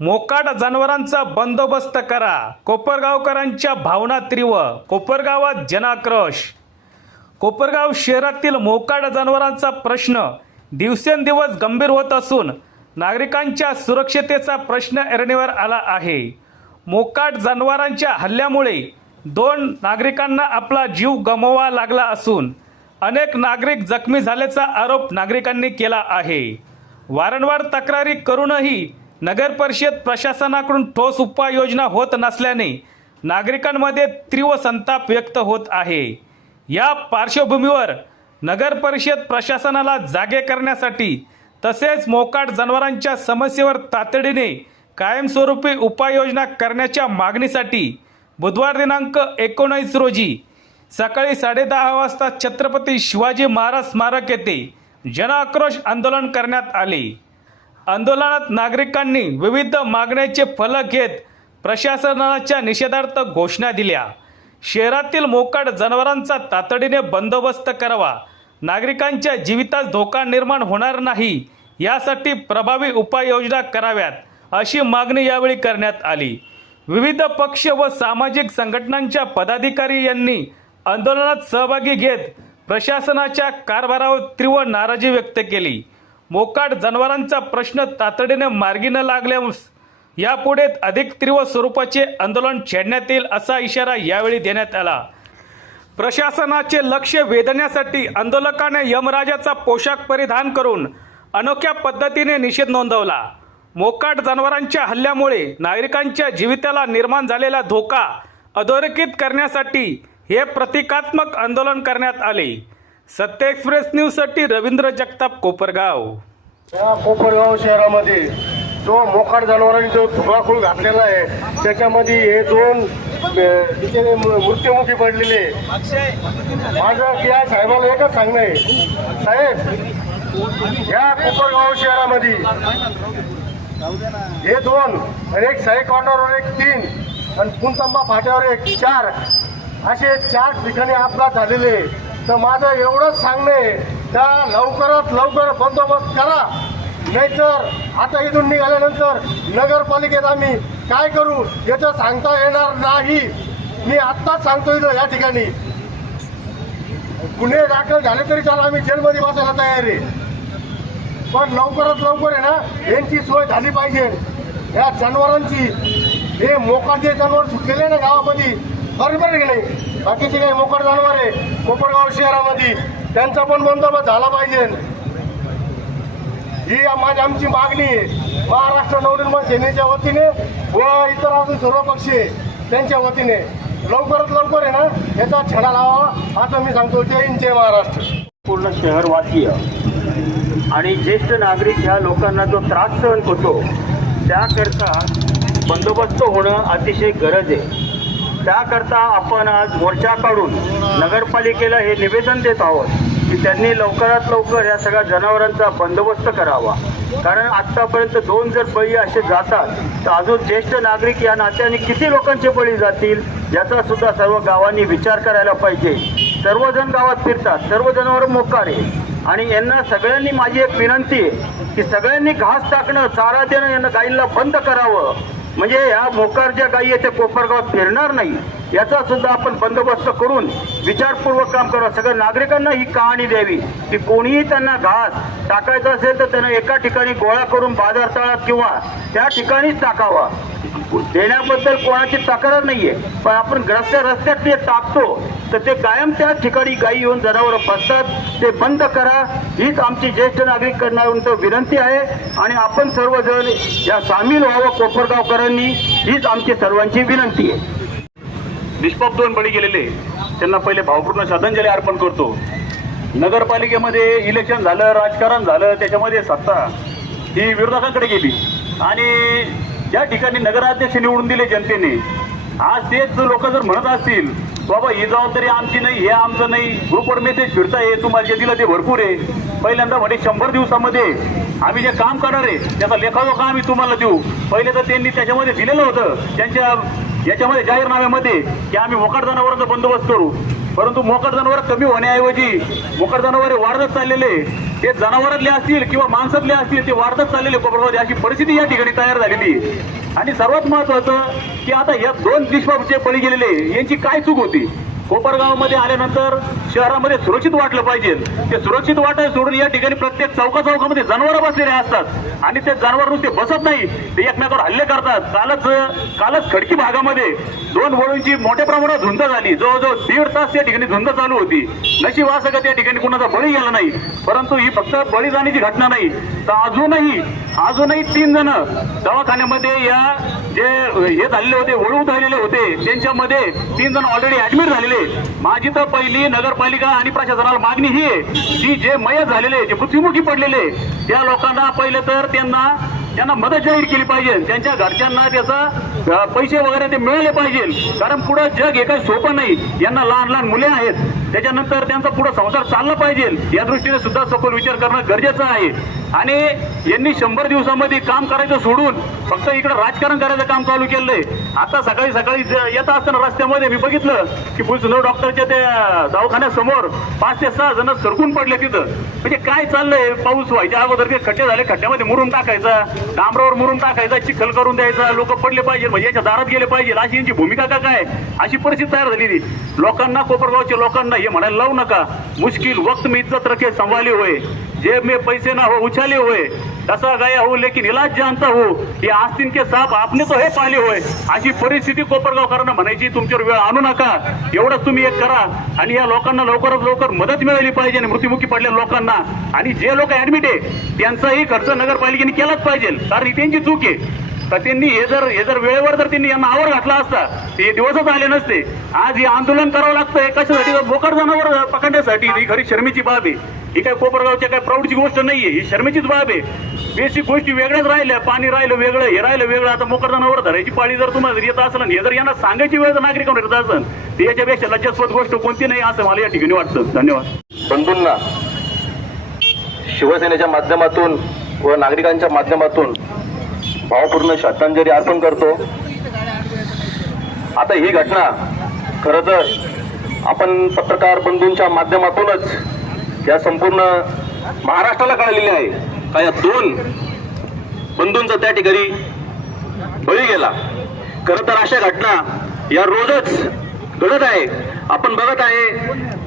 मोकाट जनावरांचा बंदोबस्त करा. कोपरगावकरांच्या भावना तीव्र. कोपरगावात जनाक्रोश. कोपरगाव शहरातील मोकाट जनावरांचा प्रश्न दिवसेंदिवस गंभीर होत असून नागरिकांच्या सुरक्षतेचा प्रश्न ऐरणीवर आला आहे. मोकाट जनावरांच्या हल्ल्यामुळे 2 नागरिकांना आपला जीव गमवावा लागला असून अनेक नागरिक जखमी झाल्याचा आरोप नागरिकांनी केला आहे. वारंवार तक्रारी करूनही नगर परिषद प्रशासनाकडून ठोस उपाययोजना होत नसल्याने नागरिकांमध्ये तीव्र संताप व्यक्त होत आहे. या पार्श्वभूमीवर नगर परिषद प्रशासनाला जागे करण्यासाठी तसेच मोकाट जनावरांच्या समस्येवर तातडीने कायमस्वरूपी उपाययोजना करण्याच्या मागणीसाठी बुधवार दिनांक 19 रोजी सकाळी 10:30 वाजता छत्रपती शिवाजी महाराज स्मारक येथे जनआक्रोश आंदोलन करण्यात आले. आंदोलनात नागरिकांनी विविध मागण्यांचे फलक घेत प्रशासनाच्या निषेधार्थ घोषणा दिल्या. शहरातील मोकाट जनावरांचा तातडीने बंदोबस्त करावा. नागरिकांच्या जीवितास धोका निर्माण होणार नाही यासाठी प्रभावी उपाययोजना कराव्यात अशी मागणी यावेळी करण्यात आली. विविध पक्ष व सामाजिक संघटनांच्या पदाधिकारी यांनी आंदोलनात सहभागी घेत प्रशासनाच्या कारभारावर तीव्र नाराजी व्यक्त केली. मोकाट जनावरांचा प्रश्न तातडीने मार्गी न लागल्यास यापुढे अधिक तीव्र स्वरूपाचे आंदोलन छेडण्यात येईल असा इशारा यावेळी देण्यात आला. प्रशासनाचे लक्ष वेधण्यासाठी आंदोलकांनी यमराजाचा पोशाख परिधान करून अनोख्या पद्धतीने निषेध नोंदवला. मोकाट जनावरांच्या हल्ल्यामुळे नागरिकांच्या जीविताला निर्माण झालेला धोका अधोरेखित करण्यासाठी हे प्रतिकात्मक आंदोलन करण्यात आले. सत्य एक्सप्रेस न्यूजसाठी रवींद्र जगताप, कोपरगाव. या कोपरगाव शहरामध्ये जो मोकाट जनावरांनी जो धुमाकूळ घातलेला आहे त्याच्यामध्ये हे 2 बिचारे मृत्युमुखी पडलेले. माझं या साहेबाला एकच सांगणं आहे, साहेब या कोपरगाव शहरामध्ये हे 2 आणि एक साई कॉर्नरवर एक 3 आणि पुनतंबा फाट्यावर एक 4 असे 4 ठिकाणी अपघात झालेले. तर माझं एवढंच सांगणं आहे त्या लवकरात लवकर बंदोबस्त करा, नाहीतर आता इथून निघाल्यानंतर नगरपालिकेत आम्ही काय करू याचं सांगता येणार नाही. मी आत्ताच सांगतो इथं या ठिकाणी गुन्हे दाखल झाले तरी चाल आम्ही जेलमध्ये बसायला तयार आहे, पण लवकरात लवकर आहे ना यांची सोय झाली पाहिजे. या जनावरांची हे मोकाट जे जनावर सुटलेले ना गावामध्ये बरोबर गेले, बाकीचे काही मोकाट जनावर आहे कोपरगाव शहरामध्ये त्यांचा पण बंदोबस्त झाला पाहिजे. ही आमची मागणी आहे महाराष्ट्र नवनिर्माण सेनेच्या वतीने व इतर अजून सर्व पक्ष त्यांच्या वतीने लवकरात लवकर आहे ना याचा छडा लावावा असं मी सांगतो. जय हिंद, जय महाराष्ट्र. पूर्ण शहरवासीय आणि ज्येष्ठ नागरिक ह्या लोकांना जो त्रास सहन होतो त्याकरता बंदोबस्त होणं अतिशय गरज आहे. त्याकरता आपण आज मोर्चा काढून नगरपालिकेला हे निवेदन देत आहोत की त्यांनी लवकरात लवकर या सगळ्या जनावरांचा बंदोबस्त करावा. कारण आत्तापर्यंत 2 जर बळी असे जातात तर अजून ज्येष्ठ नागरिक या नात्याने किती लोकांचे बळी जातील याचा सुद्धा सर्व गावांनी विचार करायला पाहिजे. सर्वजण गावात फिरतात, सर्व जनावर मोकाट आहे आणि यांना सगळ्यांनी माझी एक विनंती आहे की सगळ्यांनी घास टाकणं, चारा देणं यांना गाईंना बंद करावं. म्हणजे ह्या मोकाट ज्या गायी आहेत त्या कोपरगावात फिरणार नाही याचा सुद्धा आपण बंदोबस्त करून विचारपूर्वक काम करावं. सगळ्या नागरिकांना ही कहाणी द्यावी की कोणीही त्यांना घास टाकायचा असेल तर त्यांना एका ठिकाणी गोळा करून बाजार तळात किंवा त्या ठिकाणीच टाकावा. देण्याबद्दल कोणाची तक्रार नाहीये, पण आपण रस्त्यात ते टाकतो तर ते कायम त्या ठिकाणी गायी येऊन जनावरं बसतात. ते बंद करा हीच आमची ज्येष्ठ नागरिक करणाऱ्यांची विनंती आहे आणि आपण सर्वजण या सामील व्हावं कोपरगावकरांनी हीच आमची सर्वांची विनंती आहे. निष्पाप 2 बळी गेलेले त्यांना पहिले भावपूर्ण श्रद्धांजली अर्पण करतो. नगरपालिकेमध्ये इलेक्शन झालं, राजकारण झालं, त्याच्यामध्ये सत्ता ही विरोधकांकडे गेली आणि ज्या ठिकाणी नगराध्यक्ष निवडून दिले जनतेने, आज तेच लोक जर म्हणत असतील बाबा ही जबाबदारी आमची नाही, हे आमचं नाही, ग्रुपवर मेसेज फिरताय, तुम्हाला जे दिलं ते भरपूर आहे, पहिल्यांदा म्हणे 100 दिवसामध्ये आम्ही जे काम करणार आहे त्याचा लेखाजोखा आम्ही तुम्हाला देऊ. पहिले तर त्यांनी त्याच्यामध्ये दिलेलं होतं त्यांच्या याच्यामध्ये जाहीरनाम्यामध्ये की आम्ही मोकाट जनावरांचा बंदोबस्त करू. परंतु मोकाट जनावर कमी होण्याऐवजी मोकाट जनावरे वाढतच चाललेले, ते जनावरातले असतील किंवा माणसातले असतील ते वाढतच चाललेले कोपरगावमध्ये, अशी परिस्थिती या ठिकाणी तयार झालेली. आणि सर्वात महत्वाचं की आता या 2 निष्पापचे बळी गेलेले यांची काय चूक होती? कोपरगावमध्ये आल्यानंतर शहरामध्ये सुरक्षित वाटलं पाहिजे. ते सुरक्षित वाटायला सोडून या ठिकाणी प्रत्येक चौकामध्ये जनावरं बसलेले असतात आणि ते जनावर नुसते बसत नाही, ते एकमेकावर हल्ले करतात. कालच खडकी भागामध्ये 2 वळूंची मोठ्या प्रमाणात झुंज झाली. जवळजवळ 1.5 तास त्या ठिकाणी झुंज चालू होती. नशीब असं का त्या ठिकाणी कुणाचा बळी गेला नाही. परंतु ही फक्त बळी जाण्याची घटना नाही, तर अजूनही 3 जण दवाखान्यामध्ये या जे हे झालेले होते, वळू झालेले होते, त्यांच्यामध्ये 3 जण ऑलरेडी ऍडमिट झालेले. माझी तर पहिली नगरपालिका आणि प्रशासनाला मागणी ही आहे की जे मयत झालेले, जे मृत्युमुखी पडलेले त्या लोकांना पहिले तर त्यांना मदत जाहीर केली पाहिजे. त्यांच्या घरच्यांना त्याचा पैसे वगैरे ते मिळाले पाहिजे. कारण पुढे जग हे काही सोपं नाही. यांना लहान मुले आहेत, त्याच्यानंतर त्यांचा पुढे संसार चालला पाहिजे. या दृष्टीने सुद्धा सखोल विचार करणं गरजेचं आहे. आणि यांनी 100 दिवसामध्ये काम करायचं सोडून फक्त इकडे राजकारण करायचं काम चालू केलंय. आता सकाळी येत असताना रस्त्यामध्ये मी बघितलं की भुजनगर डॉक्टरच्या त्या दवाखान्यासमोर 5 ते 6 जण सरकून पडले तिथं. म्हणजे काय चाललंय? पाऊस व्हायच्या अगोदर ते खड्डे झाले, खड्ड्यामध्ये मुरुम टाकायचा, डांबरावर मुरुम टाकायचा, चिखल करून द्यायचा, लोक पडले पाहिजे म्हणजे याच्या दारात गेले पाहिजे, अशी यांची भूमिका का काय? अशी परिस्थिती तयार झालेली. लोकांना, कोपरगावच्या लोकांना हे म्हणायला लावू नका, मुश्किल वक्त में इज्जत रखे संभाली होय, जेब में पैसे ना हो उछाले हुए, कसा गया हो लेकिन इलाज जानता हो, ये आस्तीन के साप आपने तो हे पाले होय. अशी परिस्थिती कोपरगावकरांना म्हणायची तुमच्यावर वेळ आणू नका, एवढंच तुम्ही एक करा. आणि या लोकांना लवकरात लवकर मदत मिळाली पाहिजे आणि मृत्युमुखी पडलेल्या लोकांना. आणि जे लोक ऍडमिट आहे त्यांचाही खर्च नगरपालिकेने केलाच पाहिजे, कारण ही त्यांची चूक आहे. तर त्यांनी हे जर वेळेवर जर त्यांनी यांना आवर घातला असता ते दिवसच आले नसते. आज हे आंदोलन करावं लागतंय कशासाठी? बोकड जनावर पकडण्यासाठी. ही खरी शर्मेची बाब आहे. ही काय कोपरगावच्या काय प्राऊडची गोष्ट नाहीये, ही शर्मेचीच बाब आहे. बेसिक गोष्टी वेगळ्याच राहिल्या, पाणी राहिलं वेगळं, हे राहिलं वेगळं. आता मोकड जनावर धरायची पाळी जर तुम्हाला येत असेल आणि हे जर यांना सांगायची वेळ जर नागरिकांना येत असेल तर याच्यापेक्षा लज्जास्पद गोष्ट कोणती नाही असं मला या ठिकाणी वाटतं. धन्यवाद. बंधूंना शिवसेनेच्या माध्यमातून व नागरिकांच्या माध्यमातून भावपूर्ण श्रद्धांजली अर्पण करतो. आता ही घटना खरं तर आपण पत्रकार बंधूंच्या माध्यमातूनच या संपूर्ण महाराष्ट्राला कळलेली आहे का या 2 बंधूंचा त्या ठिकाणी बळी गेला. खरं तर अशा घटना या रोजच घडत आहे. आपण बघत आहे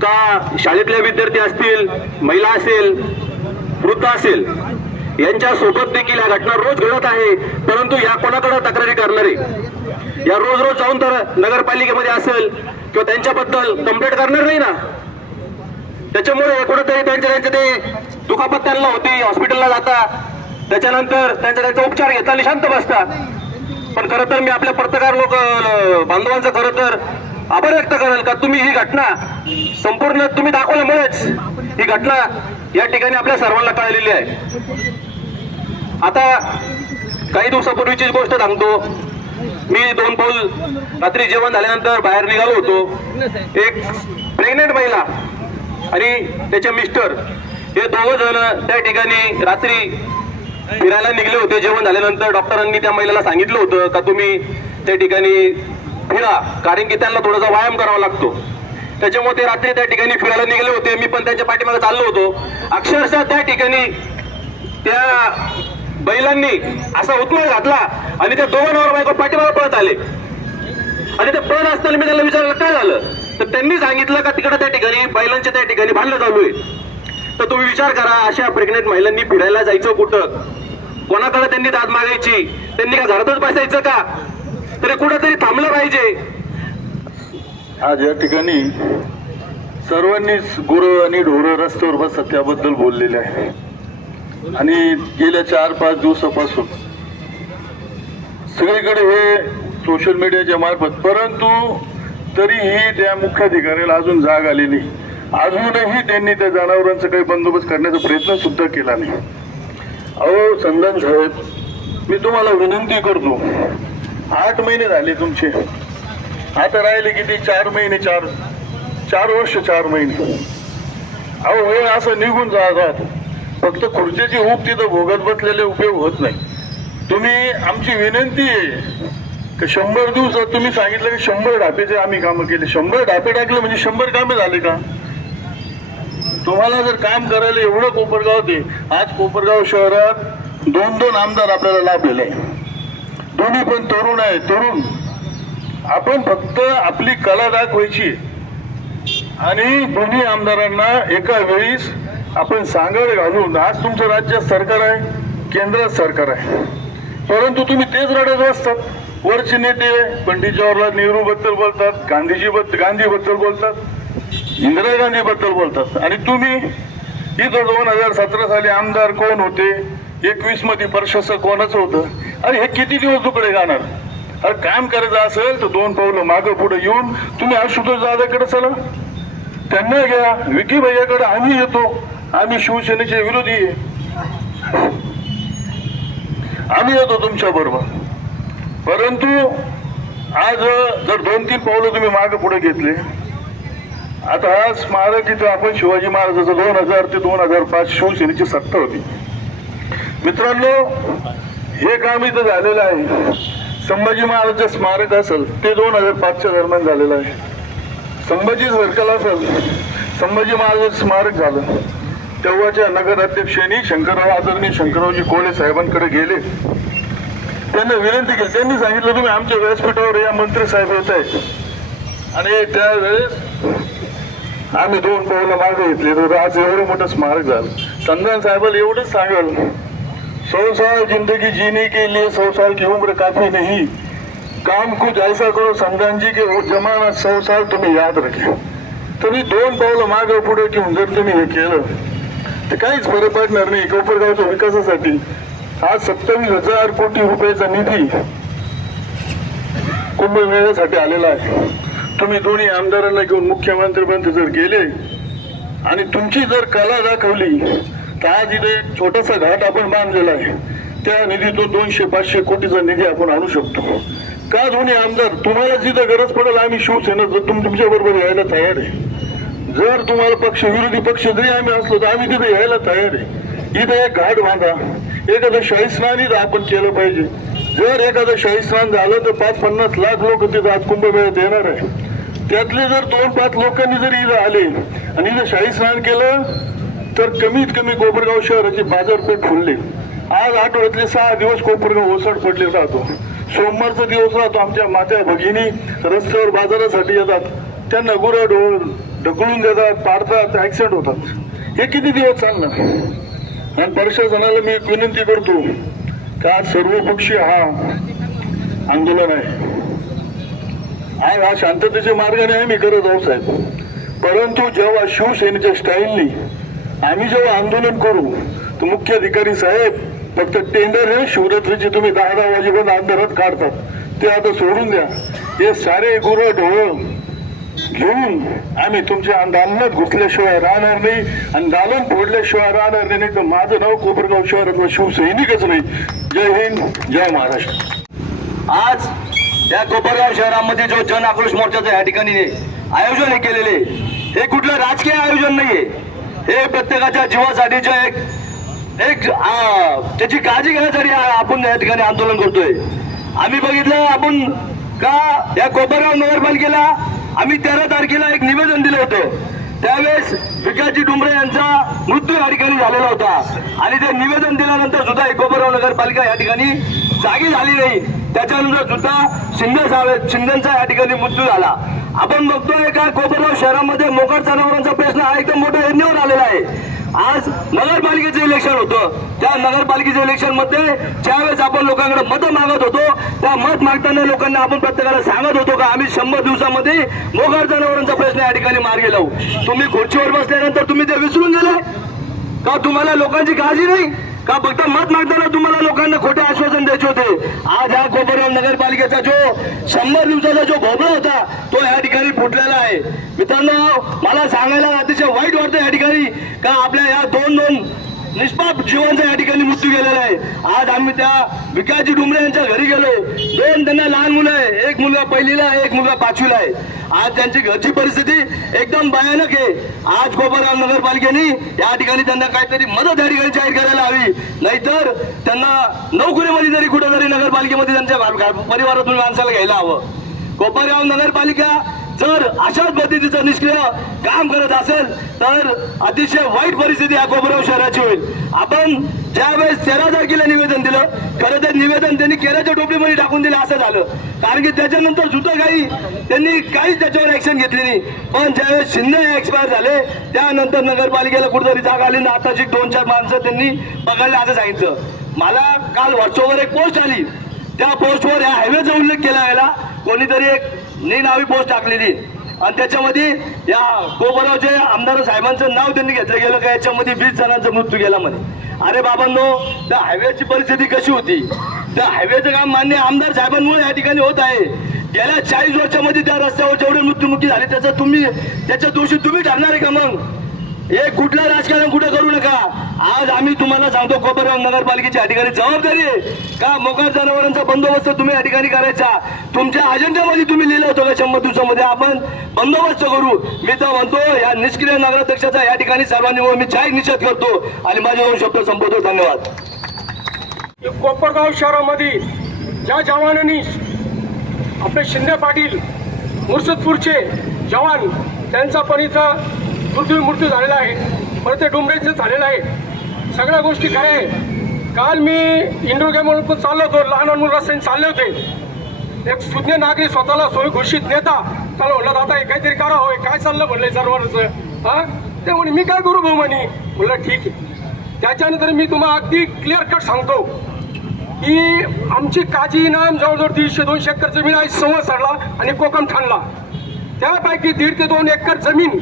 का शाळेतले विद्यार्थी असतील, महिला असेल, वृद्ध असेल, यांच्या सोबत देखील या घटना रोज घडत आहे. परंतु या कोणाकडे तक्रारी करणारे या रोज जाऊन तर नगरपालिकेमध्ये असेल किंवा त्यांच्याबद्दल कंप्लेंट करणार नाही ना. त्याच्यामुळे कुठेतरी त्यांचे ते दुखापत त्यांना होती, हॉस्पिटलला जातात, त्याच्यानंतर त्यांचा उपचार घेताना शांत बसतात. पण खरं तर मी आपल्या पत्रकार बांधवांचं खरं तर आभार व्यक्त करेल का तुम्ही ही घटना संपूर्ण तुम्ही दाखवल्यामुळेच ही घटना या ठिकाणी आपल्या सर्वांना कळलेली आहे. आता काही दिवसापूर्वीची गोष्ट सांगतो. मी 2 पाऊल रात्री जेवण झाल्यानंतर बाहेर निघालो होतो. एक प्रेग्नेंट महिला आणि त्याचे मिस्टर हे 2 जण त्या ठिकाणी रात्री फिरायला निघले होते. जेवण झाल्यानंतर डॉक्टरांनी त्या महिलेला सांगितलं होतं का तुम्ही त्या ठिकाणी फिरा, कारण की त्यांना थोडासा व्यायाम करावा लागतो. त्याच्यामुळे ते रात्री त्या ठिकाणी फिरायला निघाले होते. मी पण त्यांच्या पाठीमागे चाललो होतो. अक्षरशः त्या ठिकाणी त्या बैलांनी असा उत्माळ घातला आणि त्या 2 नवरा बायको पाठीमागे पळत आले. आणि ते पळत असताना मी त्यांना विचारलं काय झालं, तर त्यांनी सांगितलं का तिकडे त्या ठिकाणी बैलांच्या त्या ठिकाणी भांडण चालू आहे. तर तुम्ही विचार करा, अशा प्रेग्नेंट महिलांनी फिरायला जायचं कुठं, कोणाकडे त्यांनी दाद मागायची, त्यांनी का घरातच बसायचं का, तरी कुठेतरी थांबलं पाहिजे. आज या ठिकाणी सर्वांनीच गुरं आणि ढोरं रस्त्यावर बसतात त्याबद्दल बोललेले आहे. आणि गेल्या 4-5 दिवसापासून सगळीकडे हे सोशल मीडियाच्या मार्फत, परंतु तरीही त्या मुख्याधिकाऱ्याला अजून जाग आली नाही. अजूनही त्यांनी त्या जनावरांचा काही बंदोबस्त करण्याचा प्रयत्न सुद्धा केला नाही. अहो संदन साहेब, मी तुम्हाला विनंती करतो, 8 महिने झाले तुमचे, आता राहिले किती 4 महिने, 4 वर्ष 4 महिने. अहो वेळ असं निघून जातात. फक्त खुर्चीची ऊब तिथं भोगत बसलेले उपयोग होत नाही. तुम्ही, आमची विनंती आहे की 100 दिवसात तुम्ही सांगितलं की 100 ढापेचे आम्ही कामं केले. 100 ढापे टाकले म्हणजे 100 कामे झाले का? तुम्हाला जर काम करायला एवढं कोपरगाव ते, आज कोपरगाव शहरात 2 आमदार आपल्याला लाभलेले आहे. दोन्ही पण तरुण आहे. तरुण आपण फक्त आपली कला दाखवायची आणि दोन्ही आमदारांना एका वेळीस आपण सांगड घालून, आज तुमचं राज्यात सरकार आहे, केंद्रात सरकार आहे, परंतु तुम्ही तेच रडत बसतात. वरचे नेते पंडित जवाहरलाल नेहरू बद्दल बोलतात, गांधी बद्दल बोलतात, इंदिरा गांधी बद्दल बोलतात, आणि तुम्ही इथं 2017 साली आमदार कोण होते, 21 मध्ये प्रशासक कोणाचं होतं? अरे हे किती दिवस तुकडे गाणार? अरे काम करायचं असेल तर 2 पावलं मागं पुढे येऊन तुम्ही आशुतोष दादाकडे चला, त्यांना घ्या. विकी भैयाकडे आम्ही येतो, आम्ही शिवसेनेचे विरोधी आहे, आम्ही येतो तुमच्या बरोबर. परंतु आज जर 2-3 पावलं तुम्ही मागे पुढे घेतले, आता हा स्मारक इथं आपण शिवाजी महाराजाचं 2000 ते 2005 शिवसेनेची सत्ता होती. मित्रांनो, हे काम इथं झालेलं आहे. संभाजी महाराजचं स्मारक असेल ते 2005च्या दरम्यान झालेलं आहे. संभाजी सर्कल असेल, संभाजी महाराजांचं स्मारक झालं. तेव्हाच्या नगराध्यक्षांनी आदरणीय शंकररावजी कोळे साहेबांकडे गेले, त्यांना विनंती केली. त्यांनी सांगितलं तुम्ही आमच्या व्यासपीठावर या मंत्री साहेब येत आहेत, आणि त्यावेळेस आम्ही 2 पावलं मागे घेतले, तर आज एवढं मोठं स्मारक झालं. संधान साहेबाला एवढंच सांगाल, 100 साल जिंदगी जीने के लिए 100 साल की उम्र काफी नहीं, काम कुछ ऐसा करो संधान जी के वो जमाना 100 साल तुम्ही याद रखे. तुम्ही 2 पावलं मागे पुढे घेऊन जर तुम्ही हे केलं तर काहीच फरक पडणार नाही. कोपरगावच्या विकासासाठी आज 27,000 कोटी रुपयाचा निधी कुंभमेळ्यासाठी आलेला आहे. तुम्ही दोन्ही आमदारांना घेऊन मुख्यमंत्र्यांपर्यंत जर गेले आणि तुमची जर कला दाखवली, तर आज इथे एक छोटासा घाट आपण बांधलेला आहे, त्या निधीतून 200-500 कोटीचा निधी आपण आणू शकतो. का दोन्ही आमदार? तुम्हाला जिथं गरज पडेल आम्ही शिवसेना तुमच्या बरोबर यायला तयार आहे. जर तुम्हाला विरोधी पक्ष जरी आम्ही असलो तर आम्ही तिथे यायला तयार आहे. इथं एक घाट बांधा, एखादं शाही स्नान इथं आपण केलं पाहिजे. जर एखादं शाही स्नान झालं तर 5-50 लाख लोक तिथं आज कुंभमेळ्यात येणार आहे. त्यातले जर 2-5 लोकांनी जरी इथं आले आणि इथं शाही स्नान केलं तर कमीत कमी कोपरगाव शहराची बाजारपेठ फुलली. आज आठवड्यातले 6 दिवस कोपरगाव ओसड पडले राहतो. सोमवारचा दिवस राहतो, आमच्या मात्या भगिनी रस्त्यावर बाजारासाठी येतात, त्यांना गुरं ढकलून देतात, पाडतात, ऍक्सिडेंट होतात. हे किती दिवस चालणार? आणि प्रशासनाला मी एक विनंती करतो का सर्वपक्षीय हा आंदोलन आहे, आज हा शांततेच्या मार्गाने आम्ही करत आहोत साहेब. परंतु जेव्हा शिवसेनेच्या स्टाईलनी आम्ही जेव्हा आंदोलन करू तर मुख्याधिकारी साहेब फक्त टेंडर हे शिवरात्रीचे तुम्ही 10-10 वाजेपर्यंत अंधारात काढतात, ते आता सोडून द्या. हे सारे गुरं ढोळ घेऊन आम्ही तुमच्या दालनात घुसल्याशिवाय राहणार नाही आणि दालन फोडल्याशिवाय राहणार नाही. तर माझं नाव कोपरगाव शहरातलं शिवसैनिकच नाही. जय हिंद, जय महाराष्ट्र. आज या कोपरगाव शहरामध्ये जो जन आक्रोश मोर्चाचं या ठिकाणी आयोजन केलेले, हे कुठलं राजकीय आयोजन नाहीये. हे प्रत्येकाच्या जीवासाठीचं एक त्याची काळजी घेण्यासाठी आपण या ठिकाणी आंदोलन करतोय. आम्ही बघितलं आपण का या कोपरगाव नगरपालिकेला आम्ही 13 तारखेला एक निवेदन दिलं होतं. त्यावेळेस विकासजी डुंबरे यांचा मृत्यू या ठिकाणी झालेला होता आणि ते निवेदन दिल्यानंतर सुद्धा कोपरगाव नगरपालिका या ठिकाणी जागी झाली नाही. त्याच्यानंतर सुद्धा शिंदेचा या ठिकाणी मृत्यू झाला. आपण बघतोय का कोपरगाव शहरामध्ये मोकाट जनावरांचा प्रश्न हा एकदम मोठ्या एरियावर आलेला आहे. आज नगरपालिकेचं इलेक्शन होतं, त्या नगरपालिकेच्या इलेक्शन मध्ये ज्यावेळेस आपण लोकांकडे मतं मागत होतो, त्या मत मागताना लोकांना आपण प्रत्येकाला सांगत होतो का आम्ही 100 दिवसामध्ये मोकाट जनावरांचा प्रश्न या ठिकाणी मार्गी लावू. तुम्ही खुर्चीवर बसल्यानंतर तुम्ही ते विसरून गेले का? तुम्हाला लोकांची काळजी नाही का? फक्त मत मागताना तुम्हाला लोकांना खोटे आश्वासन द्यायचे होते. आज हा कोपरगाव नगरपालिकेचा जो 100 दिवसाचा जो भोपळा होता तो या ठिकाणी फुटलेला आहे. मित्रांनो, मला सांगायला अतिशय वाईट वाटतं या ठिकाणी का आपल्या या 2 निष्पाप जीवांचा या ठिकाणी मृत्यू गेलेला आहे. आज आम्ही त्या विकासजी डुंबरे यांच्या घरी गेलो. 2 त्यांना लहान मुलं आहे, एक मुलगा 1लीला आहे, एक मुलगा 5वीला आहे. आज त्यांची घरची परिस्थिती एकदम भयानक आहे. आज कोपरगाव नगरपालिकेने या ठिकाणी त्यांना काहीतरी मदत या ठिकाणी जाहीर करायला हवी, नाहीतर त्यांना नोकरीमध्ये तरी कुठेतरी नगरपालिकेमध्ये त्यांच्या परिवारातून माणसाला घ्यायला हवं. कोपरगाव नगरपालिका जर अशाच पद्धतीचं निष्क्रिय काम करत असेल तर अतिशय वाईट परिस्थिती या कोपरगाव शहराची होईल. आपण ज्यावेळेस 13 तारखेला निवेदन दिलं, खरं तर निवेदन त्यांनी केराच्या टोपलीमध्ये टाकून दिलं असं झालं, कारण की त्याच्यानंतर सुद्धा त्यांनी काहीच त्याच्यावर ऍक्शन घेतली नाही. पण ज्यावेळेस शिंदे एक्सपायर झाले त्यानंतर नगरपालिकेला कुठेतरी जाग आली ना आताची 2-4 माणसं त्यांनी पकडले असं सांगितलं. मला काल व्हॉट्सअपवर एक पोस्ट आली, त्या पोस्टवर या हायवेचा उल्लेख केला गेला, कोणीतरी एक नावी पोस्ट टाकलेली आणि त्याच्यामध्ये या कोपरगावचे आमदार साहेबांचं नाव त्यांनी घेतलं गेलं का याच्यामध्ये 20 जणांचा मृत्यू गेला म्हणे. अरे बाबांनो, त्या हायवेची परिस्थिती कशी होती? त्या हायवेचं काम मान्य आमदार साहेबांमुळे या ठिकाणी होत आहे. गेल्या 40 वर्षामध्ये त्या रस्त्यावर जेवढे मृत्युमुखी झाले त्याच्या दोषी तुम्ही ठरणार आहे का? मग हे कुठलं राजकारण कुठे करू नका. आज आम्ही तुम्हाला सांगतो, कोपरगाव नगरपालिकेची या ठिकाणी जबाबदारी आहे का मोकार जनावरांचा बंदोबस्त तुम्ही या ठिकाणी करायचा. तुमच्या अजेंड्यामध्ये तुम्ही लिहिलं होतं का 100 दिवसामध्ये आपण बंदोबस्त करू? मी तर म्हणतो या निष्क्रिय नगराध्यक्षाचा या ठिकाणी सर्वांनी मी जाहीर निषेध करतो आणि माझे 2 शब्द संपवतो. धन्यवाद. कोपरगाव शहरामध्ये ज्या जवानांनी आपले शिंदे पाटील मुर्शदपूरचे जवान त्यांचा पण इथं मृत्यू झालेला आहे, परत ते डुमरेचं झालेलं आहे. सगळ्या गोष्टी खऱ्या आहे. काल मी इंडोर गेम म्हणून चाललो होतो, लहान मुलं रस्त्याने चालले होते. एक सुज्ञ नागरिक स्वतःला सोयी घोषित नेता त्याला म्हणलं आता हे काहीतरी करा, होय काय चाललं म्हणलं सर्वांचं. हा ते म्हणे मी काय करू भाऊ म्हणे. म्हणलं ठीक आहे. त्याच्यानंतर मी तुम्हाला अगदी क्लिअर कट सांगतो की आमची काजी इनाम जवळजवळ 150-200 एकर जमीन आहे संवत्सरला आणि कोकम ठाणला. त्यापैकी 1.5 ते 2 एकर जमीन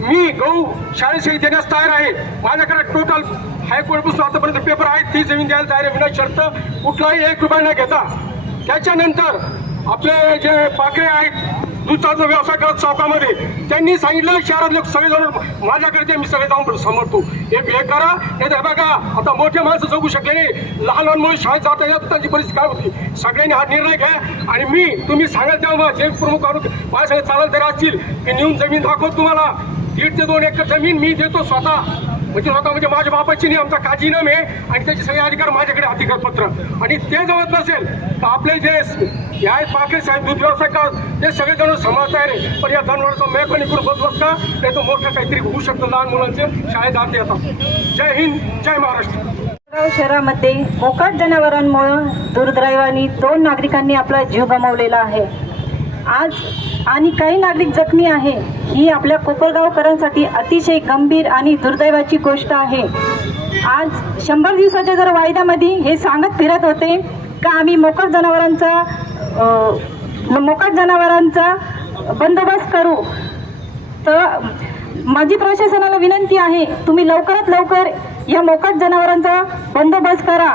मी गहू शाळेशी देण्यास तयार आहे. माझ्याकडे टोटल हायकोर्टपासून आतापर्यंत पेपर आहेत, ती जमीन द्यायला तयार आहे विना शर्त, कुठलाही 1 रुपया न घेता. त्याच्यानंतर आपले जे पाकळे आहेत दुधाचा व्यवसाय करत चौकामध्ये, त्यांनी सांगितलं शहरात लोक सगळेजण माझ्याकडे मी सगळे जाऊन समजतो, हे करा. नाही तर बघा आता मोठे माणसं जगू शकले नाही, लहान मुळे शाळेत जाता येत त्यांची परिस्थिती काय होती. सगळ्यांनी हा निर्णय घ्या आणि मी तुम्ही सांगाल तेव्हा जे प्रमुख माझ्याकडे चालत तरी असतील की नेऊन जमीन दाखवत तुम्हाला 1.5 ते 2 एकर जमीन मी देतो स्वतः. म्हणजे माझ्या बापाची नाही, आमचा काजी नाम आहे आणि त्याचे सगळे अधिकार माझ्याकडे, अधिकार पत्र. आणि ते जवळ नसेल तर आपले जे या पाकळे साहेब दूध व्यवसाय करत ते सगळेजण समाज आहे. पण या जनावरांचा मेकॉनिक करून बसवत का नाही तर मोठं काहीतरी होऊ शकतं, लहान मुलांचे शाळेत जाते येतात. जय हिंद, जय महाराष्ट्र. कोपरगाव शहरामध्ये मोकाट जनावरांमुळे दुर्दैवाने 2 नागरिकांनी आपला जीव गमावलेला आहे आज, आणि काही नागरिक जखमी आहे. ही आपल्या कोपरगावकरांसाठी अतिशय गंभीर आणि दुर्दैवाची गोष्ट आहे. आज 100 दिवसाच्या जर वायद्यामध्ये हे सांगत फिरत होते का आम्ही मोकाट जनावरांचा बंदोबस्त करू, तर माझी प्रशासनाला विनंती आहे तुम्ही लवकरात लवकर या मोकाट जनावरांचा बंदोबस्त करा.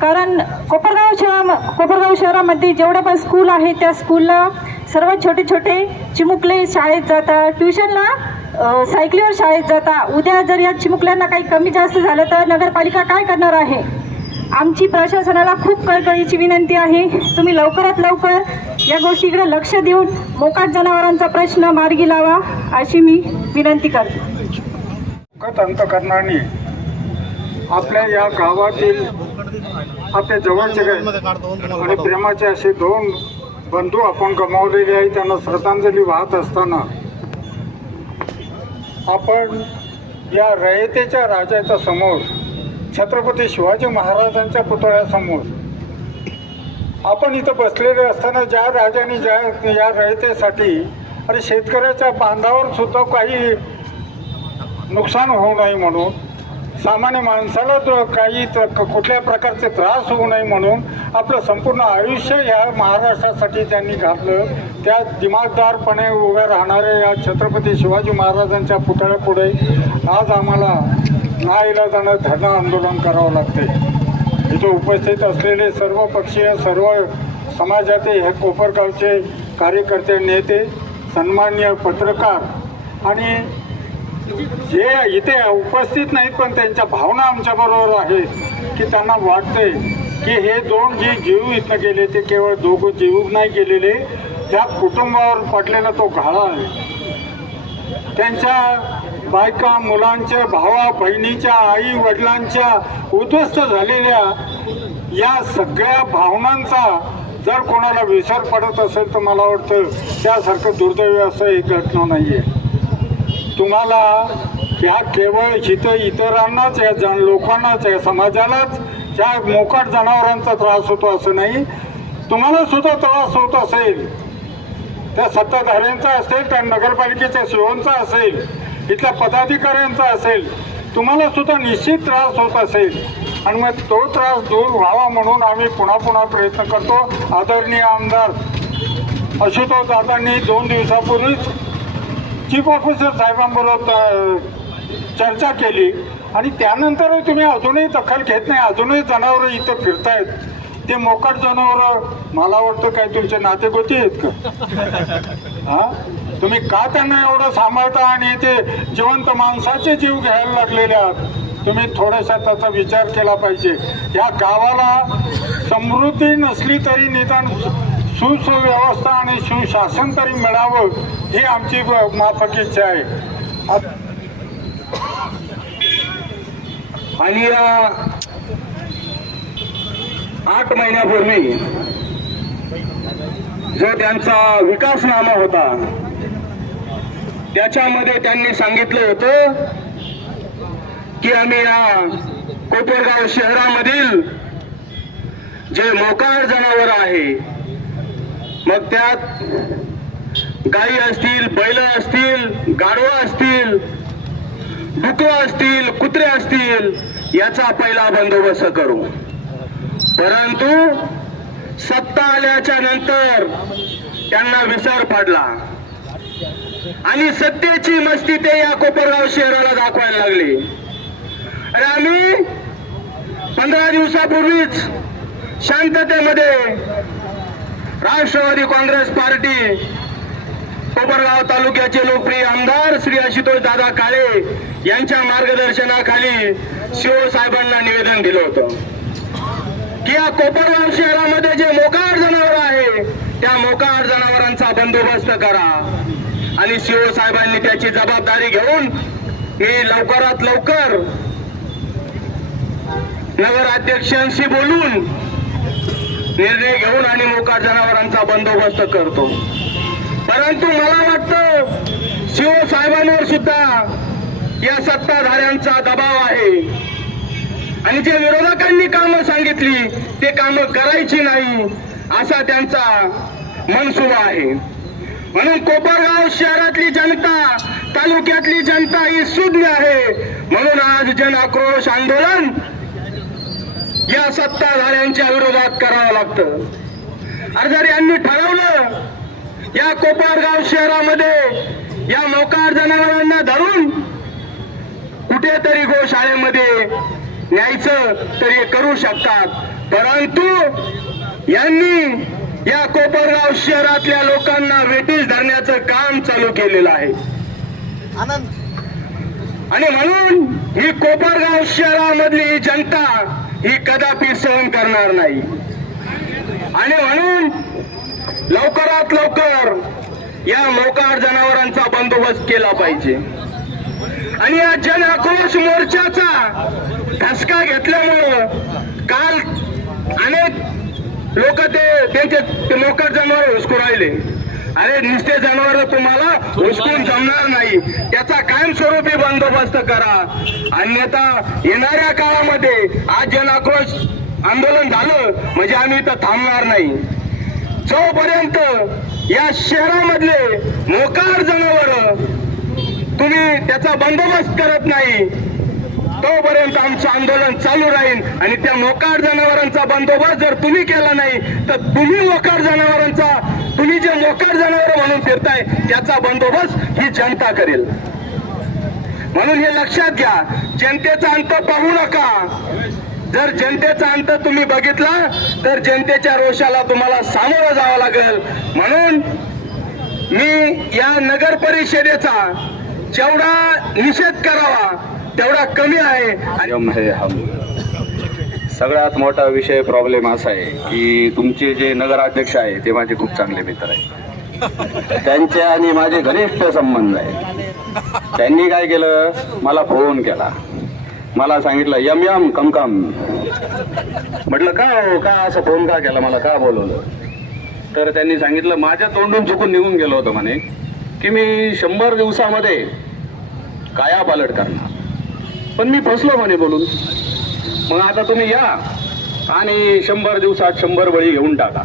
कारण कोपरगाव शहरामध्ये जेवढे पण स्कूल आहे त्या स्कूलला सर्व छोटे छोटे चिमुकले शाळेत जातात, ट्युशनला सायकलीवर शाळेत जातात. उद्या जर या चिमुकल्यांना काही कमी जास्त झालं तर नगरपालिका काय करणार आहे? आमची प्रशासनाला खूप कळकळीची विनंती आहे, तुम्ही लवकरात लवकर या गोष्टीकडे लक्ष देऊन मोकाट जनावरांचा प्रश्न मार्गी लावा अशी मी विनंती करतो. अंतकरणाने आपल्या या गावातील आपल्या जवळचे आणि प्रेमाचे असे 2 बंधू आपण गमावलेले आहे. त्यांना श्रद्धांजली वाहत असताना आपण या रयतेच्या राजाच्या समोर, छत्रपती शिवाजी महाराजांच्या पुतळ्यासमोर आपण इथं बसलेले असताना ज्या राजाने या रयतेसाठी आणि शेतकऱ्याच्या बांधावर सुद्धा काही नुकसान होऊ नये म्हणून, सामान्य माणसाला काही कुठल्या प्रकारचे त्रास होऊ नये म्हणून आपलं संपूर्ण आयुष्य या महाराष्ट्रासाठी त्यांनी घातलं. त्या दिमागदारपणे उभ्या राहणाऱ्या या छत्रपती शिवाजी महाराजांच्या पुतळ्यापुढे आज आम्हाला नाईलाजानं धरणं आंदोलन करावं लागते. इथं उपस्थित असलेले सर्व पक्षीय, सर्व समाजाचे हे कोपरगावचे कार्यकर्ते, नेते, सन्माननीय पत्रकार आणि जे इथे उपस्थित नाहीत पण त्यांच्या भावना आमच्याबरोबर आहेत की त्यांना वाटते की हे 2 जे जीव इथनं गेले ते केवळ 2 जीव नाही गेलेले, त्या कुटुंबावर पडलेला तो घाला आहे. त्यांच्या बायका मुलांच्या भावा बहिणीच्या आई वडिलांच्या उद्ध्वस्त झालेल्या या सगळ्या भावनांचा जर कोणाला विसर पडत असेल तर मला वाटतं त्यासारखं दुर्दैवी असं एक घटना नाही आहे. तुम्हाला ह्या केवळ इतरांनाच या लोकांनाच या समाजालाच त्या मोकाट जनावरांचा त्रास होतो असं नाही, तुम्हाला सुद्धा त्रास होत असेल. त्या सत्ताधाऱ्यांचा असेल, त्या नगरपालिकेच्या सीओंचा असेल, इथल्या पदाधिकाऱ्यांचा असेल, तुम्हाला सुद्धा निश्चित त्रास होत असेल. आणि मग तो त्रास दूर व्हावा म्हणून आम्ही पुन्हा पुन्हा प्रयत्न करतो. आदरणीय आमदार आशुतोष दादांनी 2 दिवसापूर्वीच चीफ ऑफिसर साहेबांबरोबर चर्चा केली आणि त्यानंतरही तुम्ही अजूनही दखल घेत नाही. अजूनही जनावरं इथं फिरतायत. ते मोकाट जनावरं मला वाटतं काय तुमचे नातेगोती आहेत का? हां, तुम्ही का त्यांना एवढं सांभाळता आणि ते जिवंत माणसाचे जीव घ्यायला लागलेले आहात? तुम्ही थोडासा त्याचा विचार केला पाहिजे. या गावाला समृद्धी नसली तरी निदान सुव्यवस्था आणि सुशासन तरी मिळावं ही आमची माफक इच्छा आहे. आणि 8 महिन्यापूर्वी जो त्यांचा विकासनामा होता त्याच्यामध्ये त्यांनी सांगितलं होतं की आम्ही या कोपरगाव शहरामधील जे मोकाट जनावर आहे, मग त्यात गायी असतील, बैल असतील, गाढवं असतील, डुकरं असतील, कुत्रे असतील, याचा पहिला बंदोबस्त करू. परंतु सत्ता आल्याच्या नंतर त्यांना विसर पडला आणि सत्तेची मस्ती ते या कोपरगाव शहराला दाखवायला लागले. अरे आम्ही 15 दिवसापूर्वीच शांततेमध्ये राष्ट्रवादी काँग्रेस पार्टी कोपरगाव तालुक्याचे लोकप्रिय आमदार श्री आशुतोष दादा काळे यांच्या मार्गदर्शनाखाली सीओ साहेबांना निवेदन दिलं होतं की या कोपरगाव शहरामध्ये जे मोकाट जनावर आहे त्या मोकाट जनावरांचा बंदोबस्त करा. आणि सीओ साहेबांनी त्याची जबाबदारी घेऊन मी लवकरात लवकर नगराध्यक्षांशी बोलून निर्णय घेऊन आणि मोकाट जनावरांचा बंदोबस्त करतो. परंतु मला वाटतं सीओ साहेबांवर सुद्धा या सत्ताधाऱ्यांचा दबाव आहे आणि जे विरोधकांनी कामं सांगितली ते कामं करायची नाही असा त्यांचा मनसुबा आहे. म्हणून कोपरगाव शहरातली जनता, तालुक्यातली जनता ही सुज्ञ आहे. म्हणून आज जन आक्रोश आंदोलन या सत्ताधाऱ्यांच्या विरोधात करावं लागतं. अरे जर यांनी ठरवलं या कोपरगाव शहरामध्ये या मोकाट जनावरांना धरून कुठेतरी गोशाळेमध्ये न्यायचं तर हे करू शकतात. परंतु यांनी या कोपरगाव शहरातल्या लोकांना वेठीस धरण्याचं काम चालू केलेलं आहे आणि म्हणून ही कोपरगाव शहरामधली जनता ही कदापि सहन करणार नाही. आणि म्हणून लवकरात लवकर या मोकाट जनावरांचा बंदोबस्त केला पाहिजे. आणि या जन आक्रोश मोर्चाचा धसका घेतल्यामुळं काल अनेक लोक त्यांचे मोकाट जनावर हुसकू राहिले. अरे नुसते जनावर तुम्हाला हुसकून जमणार नाही, त्याचा कायमस्वरूपी बंदोबस्त करा. अन्यथा येणाऱ्या काळामध्ये आज जन आक्रोश आंदोलन झालं म्हणजे आम्ही इथं थांबणार नाही. जोपर्यंत या शहरामधले मोकाट जनावर तुम्ही त्याचा बंदोबस्त करत नाही तोपर्यंत आमचं आंदोलन चालू राहील. आणि त्या मोकाट जनावरांचा बंदोबस्त जर तुम्ही केला नाही तर तुम्ही जे मोकाट जनावर म्हणून फिरताय त्याचा बंदोबस्त ही जनता करेल. म्हणून हे लक्षात घ्या, जनतेचा अंत पाहू नका. जर जनतेचा अंत तुम्ही बघितला तर जनतेच्या रोषाला तुम्हाला सामोरं जावं लागेल. म्हणून मी या नगर परिषदेचा जेवढा निषेध करावा तेवढा कमी आहे. सगळ्यात मोठा विषय प्रॉब्लेम असा आहे की तुमचे जे नगराध्यक्ष आहे ते माझे खूप चांगले मित्र आहेत. त्यांचे आणि माझे घनिष्ठ संबंध आहे. त्यांनी काय केलं, मला फोन केला, मला सांगितलं यम यम कम कम. म्हटलं का हो, का असं फोन का केला, मला का बोलवलं. तर त्यांनी सांगितलं माझ्या तोंडून चुकून निघून गेलो होतं म्हणे की मी 100 दिवसामध्ये काया पालट करणार, पण मी फसलो म्हणे बोलून. मग आता तुम्ही या आणि 100 दिवसात 100 बळी घेऊन टाका.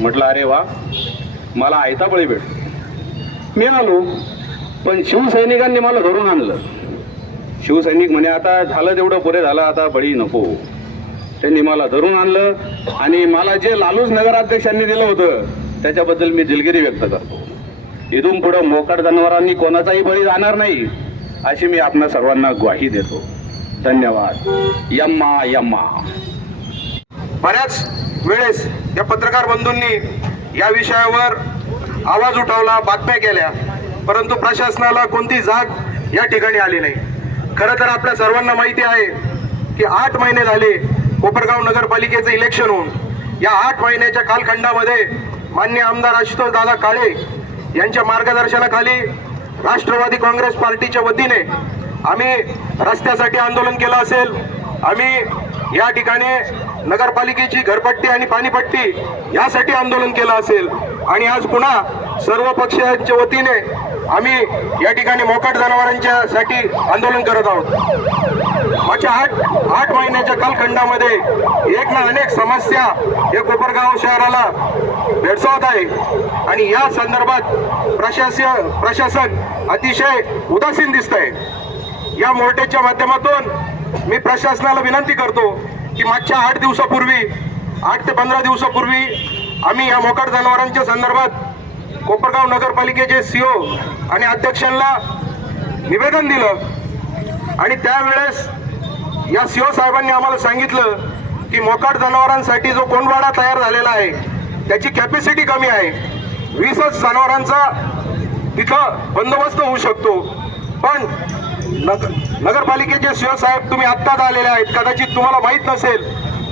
म्हटलं अरे वा, मला आयता बळी भेटतो. मी आलो, पण शिवसैनिकांनी मला धरून आणलं. शिवसैनिक म्हणे आता झालं तेवढं पुरे झालं, आता बळी नको. त्यांनी मला धरून आणलं आणि मला जे लालूच नगराध्यक्षांनी दिलं होतं त्याच्याबद्दल मी दिलगिरी व्यक्त करतो. इथून पुढं मोकाट जनावरांनी कोणाचाही बळी जाणार नाही अशी मी आपल्या सर्वांना ग्वाही देतो. धन्यवाद. यम्मा यम्मा. बऱ्याच वेळेस या पत्रकार बंधूंनी या विषयावर आवाज उठवला, बातम्या केल्या, परंतु प्रशासनाला कोणती जाग या ठिकाणी आली नाही. खरं तर आपल्या सर्वांना माहिती आहे की 8 महिने झाले कोपरगाव नगरपालिकेचं इलेक्शन होऊन. या 8 महिन्याच्या कालखंडामध्ये माननीय आमदार आशुतोष दादा काळे यांच्या मार्गदर्शनाखाली राष्ट्रवादी काँग्रेस पार्टीच्या वतीने आम्ही रस्त्यासाठी आंदोलन केलं असेल, आम्ही या ठिकाणी नगरपालिकेची घरपट्टी आणि पाणीपट्टी यासाठी आंदोलन केलं असेल, आणि आज पुन्हा सर्व पक्षांच्या वतीने आम्ही या ठिकाणी मोकाट जनावरांच्या साठी आंदोलन करत आहोत. मागच्या 8 महिन्याच्या कालखंडामध्ये एक ना अनेक समस्या हे कोपरगाव शहराला भेडसावत आहे, आणि या संदर्भात प्रशासन अतिशय उदासीन दिसत आहे. या मोर्चाच्या माध्यमातून मी प्रशासनाला विनंती करतो की मागच्या 8 दिवसापूर्वी, 8 ते 15 दिवसापूर्वी आम्ही या मोकाट जनावरांच्या संदर्भात कोपरगाव नगरपालिकेचे सीओ आणि अध्यक्षांना निवेदन दिलं, आणि त्यावेळेस या सीओ साहेबांनी आम्हाला सांगितलं की मोकाट जनावरांसाठी जो कोंडवाडा तयार झालेला आहे त्याची कॅपॅसिटी कमी आहे, 20च जनावरांचा तिथं बंदोबस्त होऊ शकतो. पण नगरपालिकेचे सीओ साहेब तुम्ही आत्ताच आलेले आहेत, कदाचित तुम्हाला माहित नसेल,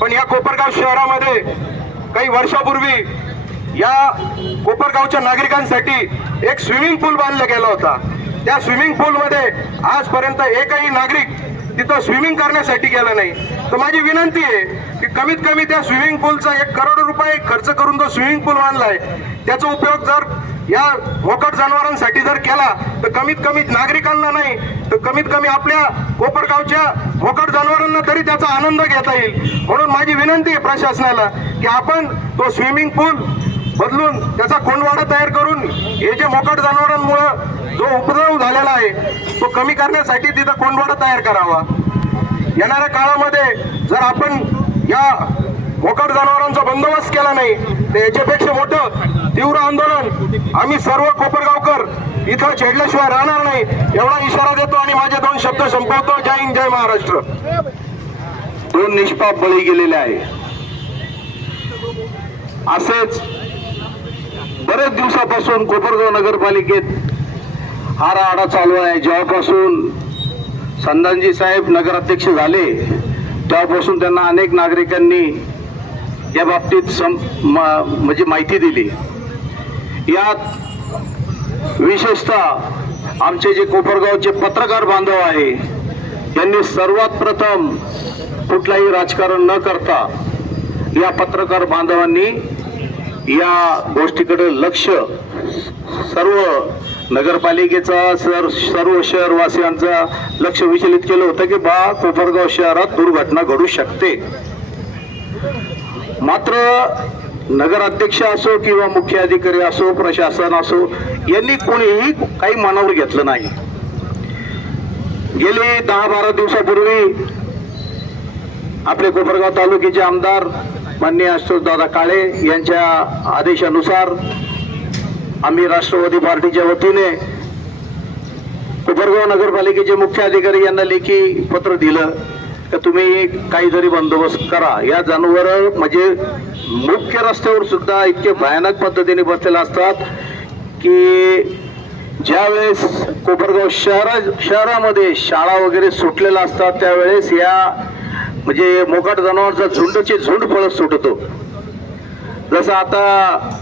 पण या कोपरगाव शहरामध्ये काही वर्षापूर्वी या कोपरगावच्या नागरिकांसाठी एक स्विमिंग पूल बांधला गेला होता. त्या स्विमिंग पूलमध्ये आजपर्यंत एकही नागरिक तिथं स्विमिंग करण्यासाठी गेला नाही. तर माझी विनंती आहे की कमीत कमी त्या स्विमिंग पूलचा 1 करोड रुपये खर्च करून जो स्विमिंग पूल बांधलाय त्याचा उपयोग जर या मोकाट जनावरांसाठी जर केला तर कमीत कमी नागरिकांना नाही तर कमीत कमी आपल्या कोपरगावच्या मोकाट जनावरांना तरी त्याचा आनंद घेता येईल. म्हणून माझी विनंती आहे प्रशासनाला की आपण तो स्विमिंग पूल बदलून त्याचा कोंडवाडा तयार करून हे जे मोकाट जनावरांमुळे जो उपद्रव झालेला आहे तो कमी करण्यासाठी तिथं कोंडवाडा तयार करावा. येणाऱ्या काळामध्ये जर आपण या मोकाट जनावरांचा बंदोबस्त केला नाही तर याच्यापेक्षा मोठं तीव्र आंदोलन आम्ही सर्व कोपरगावकर इथं छेडल्याशिवाय राहणार नाही एवढा इशारा देतो आणि माझे 2 शब्द संपवतो. जय हिंद, जय महाराष्ट्र. 2 निष्पाप बळी गेलेले आहे. असेच बरेच दिवसापासून कोपरगाव नगरपालिकेत हाराहाडा चालू आहे. जेव्हापासून संधानजी साहेब नगराध्यक्ष झाले तेव्हापासून त्यांना अनेक नागरिकांनी या बाबतीत म्हणजे माहिती दिली. यात विशेषतः आमचे जे कोपरगावचे पत्रकार बांधव आहे यांनी सर्वात प्रथम कुठलाही राजकारण न करता या पत्रकार बांधवांनी या गोष्टीकडे लक्ष सर्व नगरपालिकेचा सर्व शहरवासियांचा लक्ष विचलित केलं होतं की कोपरगाव शहरात दुर्घटना घडू शकते. मात्र नगराध्यक्ष असो किंवा मुख्य अधिकारी असो, प्रशासन असो, यांनी कोणीही काही मनावर घेतलं नाही. गेली 10-12 दिवसापूर्वी आपले कोपरगाव तालुक्याचे आमदार माननीय आशुतोष दादा काळे यांच्या आदेशानुसार आम्ही राष्ट्रवादी पार्टीच्या वतीने कोपरगाव नगरपालिकेचे मुख्य अधिकारी यांना लेखी पत्र दिलं की तुम्ही काहीतरी बंदोबस्त करा. या जनावर म्हणजे मुख्य रस्त्यावर सुद्धा इतके भयानक पद्धतीने बसलेले असतात की ज्यावेळेस कोपरगाव शहरामध्ये शाळा वगैरे सुटलेल्या असतात त्यावेळेस या म्हणजे मोकाट जनावरांचा झुंडचे झुंड पळत सुटतो. जसं आता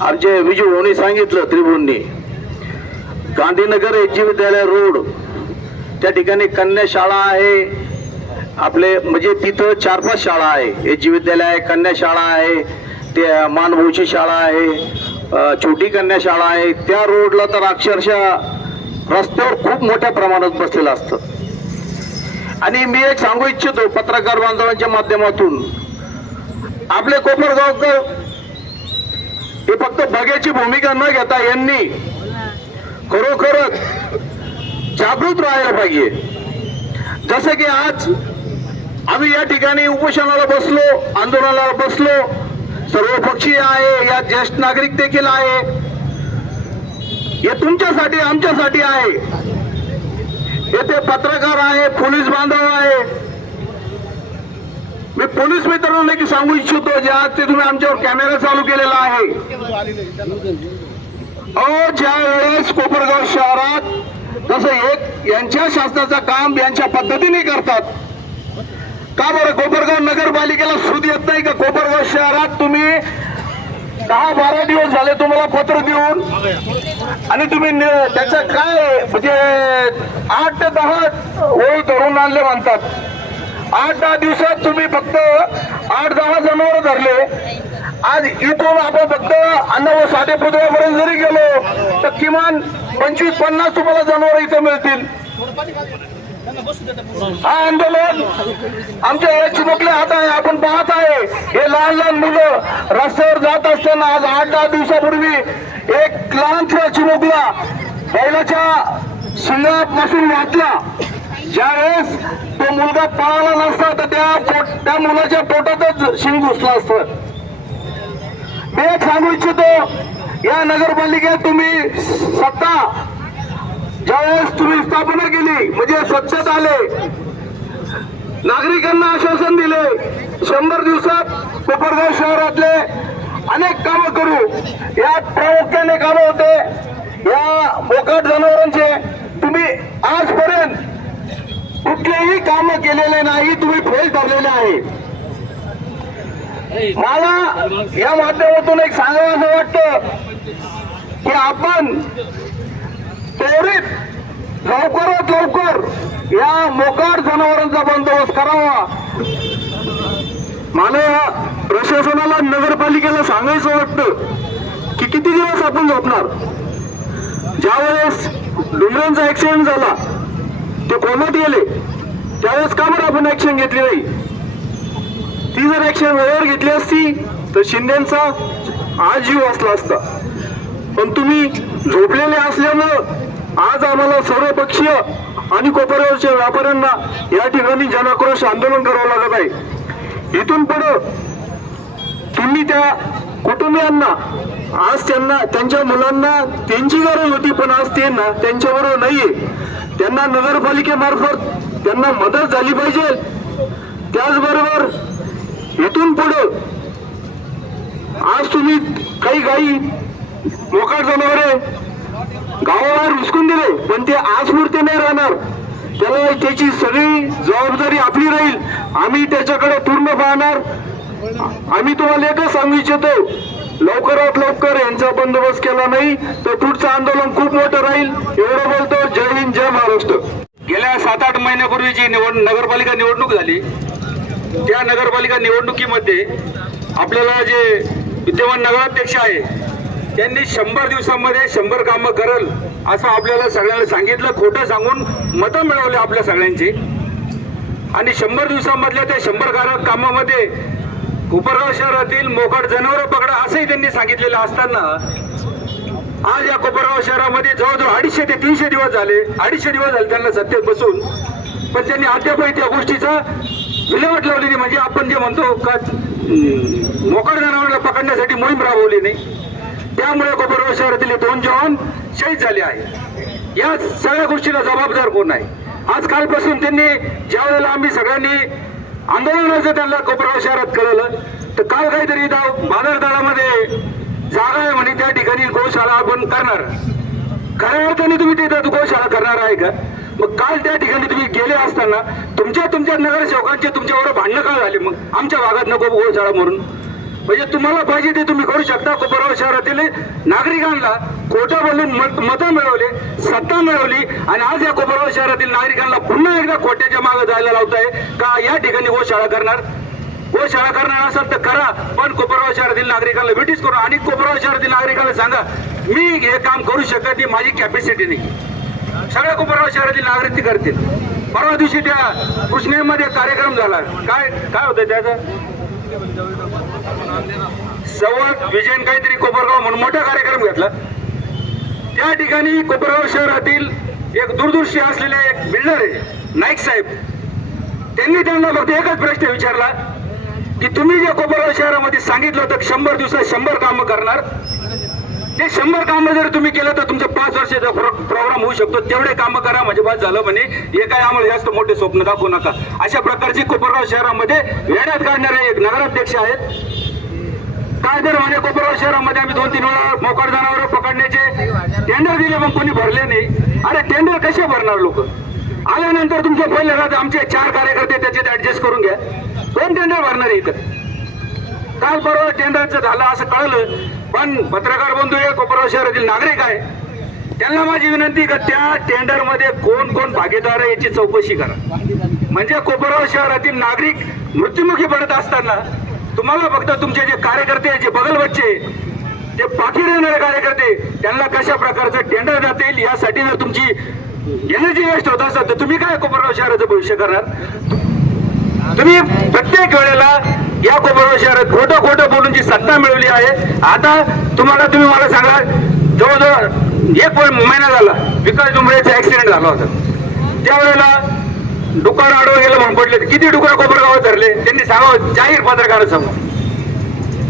आमचे विजू भाऊनी सांगितलं त्रिभुवनी, गांधीनगर एच विद्यालय रोड त्या ठिकाणी कन्या शाळा आहे आपले, म्हणजे तिथं 4-5 शाळा आहे, एच विद्यालय आहे, कन्या शाळा आहे, ते मानभाऊची शाळा आहे, छोटी कन्या शाळा आहे. त्या रोडला तर अक्षरशः रस्त्यावर खूप मोठ्या प्रमाणात बसलेलं असतं. आणि मी एक सांगू इच्छितो पत्रकार बांधवांच्या माध्यमातून, आपले कोपरगावकर हे फक्त बघ्याची भूमिका न घेता यांनी खरोखरच जागृत राहायला पाहिजे. जसं की आज आम्ही या ठिकाणी उपोषणाला बसलो, आंदोलनाला बसलो, सर्वपक्षीय आहे, या ज्येष्ठ नागरिक देखील आहे, हे तुमच्यासाठी आमच्यासाठी आहे. येथे पत्रकार आहे, पोलीस बांधव आहे. मी पोलीस मित्रांना सांगू इच्छितो, जे आज ते तुम्ही आमच्यावर कॅमेरा चालू केलेला आहे, ज्या वेळेस कोपरगाव शहरात जसं एक यांच्या शासनाचं काम यांच्या पद्धतीने करतात, का बरं कोपरगाव नगरपालिकेला सूद येत नाही का? कोपरगाव शहरात तुम्ही 10-12 दिवस झाले तुम्हाला पत्र देऊन, आणि तुम्ही त्याचं काय म्हणजे 8 ते 10 ओळ धरून आणले म्हणतात. 8-10 दिवसात तुम्ही फक्त 8-10 जनावर धरले. आज इथून आपण फक्त अन्न व साठे पुतळ्यापर्यंत जरी गेलो तर किमान 25-50 तुम्हाला जनावर इथं मिळतील. हा आंदोलन आमच्या या चिमुकल्या हात आहे, आपण पाहत आहे. हे लहान लहान मुलं रस्त्यावर जात असताना आज 8-10 दिवसापूर्वी एक लहानसा चिमुकला बैलाच्या शिंगापासून वाचला. ज्यावेळेस तो मुलगा पळाला नसता तर त्या मुलाच्या पोटातच शिंग घुसला असतं. मी एक सांगू इच्छितो, या नगरपालिकेत तुम्ही सत्ता ज्यावेळेस तुम्ही स्थापना केली, म्हणजे सत्तेत आले, नागरिकांना आश्वासन दिले 100 दिवसात कोपरगाव शहरातले अनेक कामं करू. यात प्रामुख्याने कामं होते या मोकाट जनावरांचे. तुम्ही आजपर्यंत कुठलेही कामं केलेले नाही, तुम्ही फेल ठरलेले आहे. मला या माध्यमातून एक सांगावं असं वाटतं की आपण त्वरित लवकरात लवकर या मोकाट जनावरांचा बंदोबस्त करावा. मला या प्रशासनाला, नगरपालिकेला सांगायचं वाटतं की किती दिवस आपण झोपणार. ज्यावेळेस डुमऱ्यांचा ऍक्सिडेंट झाला, ते कोमात गेले, त्यावेळेस का बरं आपण ऍक्शन घेतली नाही? ती जर ऍक्शन वेळेवर घेतली असती तर शिंदेचा आज जीव वाचला असता. पण तुम्ही झोपलेले असल्यामुळं आज आम्हाला सर्वपक्षीय आणि कोपरगावच्या व्यापाऱ्यांना या ठिकाणी जनाक्रोश आंदोलन करावं लागत आहे. इथून पुढं तुम्ही त्या कुटुंबियांना, आज त्यांना, त्यांच्या मुलांना त्यांची गरज होती, पण आज ते ना त्यांच्याबरोबर नाहीये. त्यांना नगरपालिकेमार्फत त्यांना मदत झाली पाहिजे. त्याचबरोबर इथून पुढं आज तुम्ही काही गाई मोकाट जनावरे गावाबाहेर हुसकून दिले, पण ते आज पुरते नाही राहणार. त्याला त्याची सगळी जबाबदारी आपली राहील. आम्ही त्याच्याकडे पूर्ण पाहणार. आम्ही तुम्हाला एकच सांगू इच्छितो, लवकरात लवकर यांचा बंदोबस्त केला नाही तर पुढचं आंदोलन खूप मोठं राहील. एवढं बोलतो. जय हिंद, जय महाराष्ट्र. गेल्या 7-8 महिन्यापूर्वी जी नगरपालिका निवडणूक झाली, त्या नगरपालिका निवडणुकीमध्ये आपल्याला जे विद्यमान नगराध्यक्ष आहे त्यांनी 100 दिवसांमध्ये 100 कामं करल असं आपल्याला सगळ्यांना सांगितलं. खोटं सांगून मतं मिळवले आपल्या सगळ्यांची. आणि 100 दिवसांमधल्या त्या 100 कामामध्ये कोपरगाव शहरातील मोकाट जनावरं पकडा असंही त्यांनी सांगितलेलं असताना आज या कोपरगाव शहरामध्ये जवळजवळ 250 ते 300 दिवस झाले. 250 दिवस झाले त्यांना सत्तेत बसून, पण त्यांनी अद्यापही त्या गोष्टीचा विल्हेवाट लावलेली. म्हणजे आपण जे म्हणतो का मोकाट जनावरांना पकडण्यासाठी मोहीम राबवली नाही. त्यामुळे कोपरगाव शहरातील 2 जवान शहीद झाले आहे. या सगळ्या गोष्टीला जबाबदार कोण आहे? आज कालपासून त्यांनी ज्या वेळेला आम्ही सगळ्यांनी आंदोलनाचं त्यांना कोपरगाव शहरात कळलं, तर काल काहीतरी बाजारतळामध्ये जागा आहे म्हणे, त्या ठिकाणी गोशाळा आपण करणार. खऱ्या अर्थाने तुम्ही तिथं गोशाळा करणार आहे का? मग काल त्या ठिकाणी तुम्ही गेले असताना तुमच्या नगरसेवकांचे तुमच्यावर भांडणं का झाले? मग आमच्या भागात नको गोशाळा म्हणून म्हणजे तुम्हाला पाहिजे ते तुम्ही करू शकता. कोपरगाव शहरातील नागरिकांना खोटं बोलून मतं मिळवले, सत्ता मिळवली आणि आज या कोपरगाव शहरातील नागरिकांना पुन्हा एकदा खोट्याच्या मागे जायला लावताय का या ठिकाणी गोशाळा करणार. गोशाळा करणार असेल तर करा, पण कोपरगाव शहरातील नागरिकांना ब्रिटिश करू. आणि कोपरगाव शहरातील नागरिकांना सांगा मी हे काम करू शकत नाही, माझी कॅपॅसिटी नाही. सगळ्या कोपरगाव शहरातील नागरिक ते करतील. परवा दिवशी त्या कृष्णेमध्ये कार्यक्रम झाला, काय काय होतं त्याचा सवत विजयन काहीतरी कोपरगाव म्हणून मोठा कार्यक्रम घेतला. त्या ठिकाणी कोपरगाव शहरातील एक दूरदृष्टी असलेले एक बिल्डर आहे नाईक साहेब, त्यांना फक्त एकच प्रश्न विचारला की तुम्ही जे कोपरगाव शहरामध्ये सांगितलं होतं 100 दिवसात 100 कामं करणार, ते 100 कामं जर तुम्ही केलं तर तुमचं 5 वर्षाचा प्रोग्राम होऊ शकतो, तेवढे कामं करा म्हणजे बस झालं म्हणे. हे काय आम्हाला जास्त मोठे स्वप्न दाखवू नका. अशा प्रकारची कोपरगाव शहरामध्ये वेड्यात काढणारे एक नगराध्यक्ष आहेत. काय तर म्हणे कोपरगाव शहरामध्ये आम्ही 2-3 वेळा मोकाट जनावर पकडण्याचे टेंडर दिले, मग कोणी भरले नाही. अरे टेंडर कसे भरणार लोक? आल्यानंतर तुमच्या पहिले आमचे 4 कार्यकर्ते त्याच्यात ऍडजस्ट करून घ्या. कोण टेंडर भरणार इथं? काल परवा टेंडरचं झालं असं कळलं, पण पत्रकार बंधू हे कोपरगाव शहरातील नागरिक आहे, त्यांना माझी विनंती का त्या टेंडरमध्ये कोण कोण भागीदार आहे याची चौकशी करा. म्हणजे कोपरगाव शहरातील नागरिक मृत्युमुखी पडत असताना तुम्हाला फक्त तुमचे जे कार्यकर्ते जे बगल बच्चे ते पाठी येणारे कार्यकर्ते त्यांना कशा प्रकारचं टेंडर देता येईल यासाठी जर तुमची एनर्जी वेस्ट होत असेल तर तुम्ही काय कोपरगाव शहराचं भविष्य करणार? तुम्ही प्रत्येक वेळेला या कोपरगाव शहरात खोटं बोलून जी सत्ता मिळवली आहे. आता तुम्ही मला सांगा, जवळजवळ 1 महिना झाला विकास डुंबरेचा ऍक्सिडेंट झाला होता. त्यावेळेला डुक्कर आडवं गेलं म्हणून पडले. किती डुकर कोपरगावात धरले त्यांनी सांगावं जाहीर पत्रकारासमोर.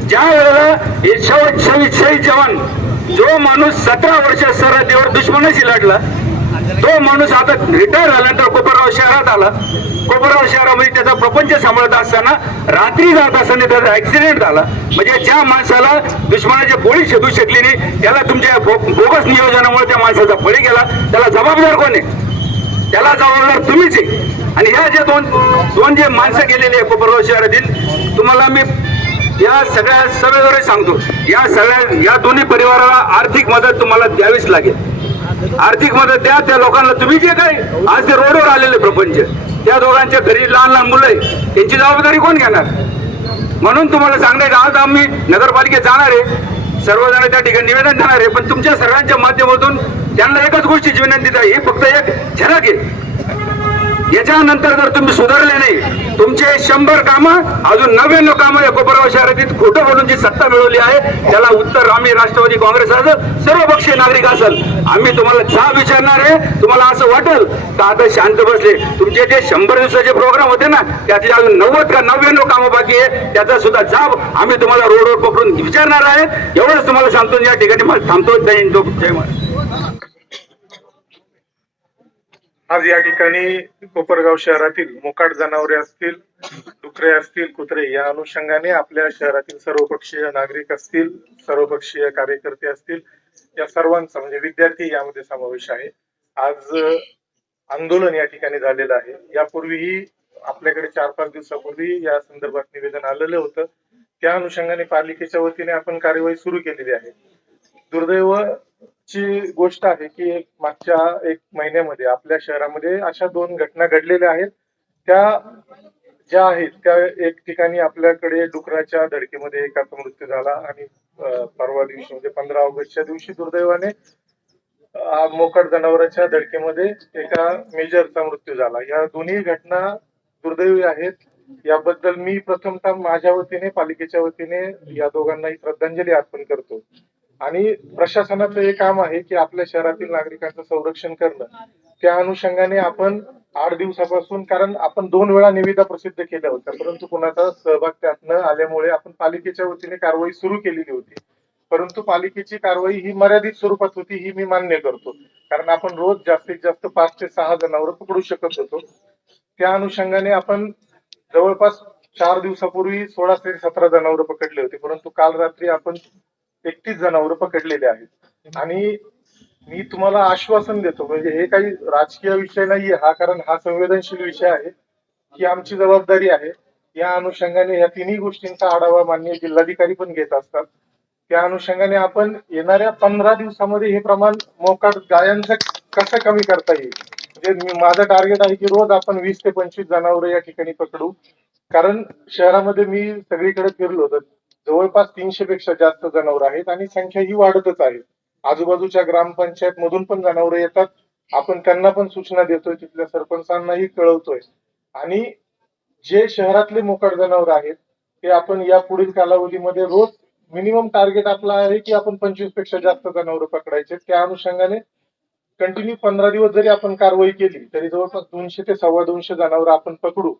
ज्या वेळेला हे शहीद जवान जो माणूस 17 वर्ष सरहद्दीवर दुश्मनाशी लढला, तो माणूस आता रिटायर झाल्यानंतर कोपरगाव शहरात आला. कोपरगाव शहरामध्ये त्याचा प्रपंच सांभाळत असताना रात्री जात असताना त्याचा ऍक्सिडेंट झाला. म्हणजे ज्या माणसाला दुश्मनाची गोळी शोधू शकली नाही त्याला तुमच्या बोगस नियोजनामुळे त्या माणसाचा बळी गेला. त्याला जबाबदार कोण आहे? त्याला जबाबदार तुम्हीच आहे. आणि ह्या जे दोन जे माणसं गेलेले आहे कोपरगाव शहरातील, तुम्हाला मी या सगळ्या सगळ्याद्वारे सांगतो, या दोन्ही परिवाराला आर्थिक मदत तुम्हाला द्यावीच लागेल. आर्थिक मदत द्या त्या लोकांना. तुम्ही जे काय आज ते रोडवर आलेले प्रपंच, त्या दोघांच्या घरी लहान मुलं आहे, त्यांची जबाबदारी कोण घेणार? म्हणून तुम्हाला सांगण्यात आज आम्ही नगरपालिकेत जाणार आहे, सर्वजण त्या ठिकाणी निवेदन देणार आहे. पण तुमच्या सर्वांच्या माध्यमातून त्यांना एकच गोष्टीची विनंती आहे, ही फक्त एक झलक आहे. याच्यानंतर जर तुम्ही सुधारले नाही, तुमचे 100 कामं अजून 99 कामं या कोपरगाव शहरातील खोटं बोलून जी सत्ता मिळवली आहे त्याला उत्तर आम्ही राष्ट्रवादी काँग्रेस असेल, सर्वपक्षीय नागरिक असेल, आम्ही तुम्हाला जाब विचारणार आहे. तुम्हाला असं वाटेल का आता शांत बसले, तुमचे जे 100 दिवसाचे प्रोग्राम होते ना त्याचे अजून 90 का 99 कामं बाकी आहे, त्याचा सुद्धा जाब आम्ही तुम्हाला रोडवर पकडून विचारणार आहे. एवढंच तुम्हाला सांगतो. या ठिकाणी मला थांबतो. जय हिंद, जय महाराष्ट्र. आज या ठिकाणी कोपरगाव शहरातील मोकाट जनावरे असतील, डुकरे असतील, कुत्रे या अनुषंगाने आपल्या शहरातील सर्वपक्षीय नागरिक असतील, सर्वपक्षीय कार्यकर्ते असतील, या सर्वांचा म्हणजे विद्यार्थी यामध्ये समावेश आहे. आज आंदोलन या ठिकाणी झालेलं आहे. यापूर्वीही आपल्याकडे 4-5 दिवसापूर्वी या संदर्भात निवेदन आलेलं होतं. त्या अनुषंगाने पालिकेच्या वतीने आपण कार्यवाही सुरू केलेली आहे. दुर्दैवाची गोष्ट आहे की मागच्या 1 महिन्यामध्ये आपल्या शहरामध्ये अशा 2 घटना घडलेल्या आहेत. त्या ज्या आहेत त्या एक ठिकाणी आपल्याकडे डुकराच्या धडकेमध्ये एकाचा मृत्यू झाला आणि परवा दिवशी म्हणजे 15 ऑगस्टच्या दिवशी दुर्दैवाने मोकाट जनावरांच्या धडकेमध्ये एका मेजरचा मृत्यू झाला. या दोन्ही घटना दुर्दैवी आहेत. याबद्दल मी प्रथमतः माझ्या वतीने पालिकेच्या वतीने या दोघांनाही श्रद्धांजली अर्पण करतो. आणि प्रशासनाचं हे काम आहे की आपल्या शहरातील नागरिकांचं संरक्षण करणं. त्या अनुषंगाने आपण 8 दिवसापासून, कारण आपण 2 वेळा निविदा प्रसिद्ध केल्या होत्या, परंतु कुणाचा सहभाग त्यात न आल्यामुळे आपण पालिकेच्या वतीने कारवाई सुरू केलेली होती. परंतु पालिकेची कारवाई ही मर्यादित स्वरूपात होती, ही मी मान्य करतो. कारण आपण रोज जास्तीत जास्त 5 ते 6 जनावर पकडू शकत होतो. त्या अनुषंगाने आपण जवळपास 4 दिवसापूर्वी 16 ते 17 जनावर पकडले होते, परंतु काल रात्री आपण 31 जनावर पकडलेले आहेत. आणि मी तुम्हाला आश्वासन देतो, म्हणजे हे काही राजकीय विषय नाहीये हा, कारण हा संवेदनशील विषय आहे की आमची जबाबदारी आहे. या अनुषंगाने या तिन्ही गोष्टींचा आढावा माननीय जिल्हाधिकारी पण घेत असतात. त्या अनुषंगाने आपण येणाऱ्या 15 दिवसामध्ये हे प्रमाण मोकाट गायांचं कसं कमी करता येईल, म्हणजे माझं टार्गेट आहे की रोज आपण 20 ते 25 जनावरं या ठिकाणी पकडू. कारण शहरामध्ये मी सगळीकडे फिरलो तर जवळपास 300 पेक्षा जास्त जनावरं आहेत आणि संख्या ही वाढतच आहे. आजूबाजूच्या ग्रामपंचायत मधून पण जनावरं येतात. आपण त्यांना पण सूचना देतोय, तिथल्या सरपंचांनाही कळवतोय. आणि जे शहरातले मोकाट जनावर आहेत ते आपण या पुढील कालावधीमध्ये रोज मिनिमम टार्गेट आपला आहे की आपण 25 पेक्षा जास्त जनावर पकडायचे. त्या अनुषंगाने कंटिन्यू 15 दिवस जरी आपण कारवाई केली तरी जवळपास 200 ते 250 जनावर आपण पकडू.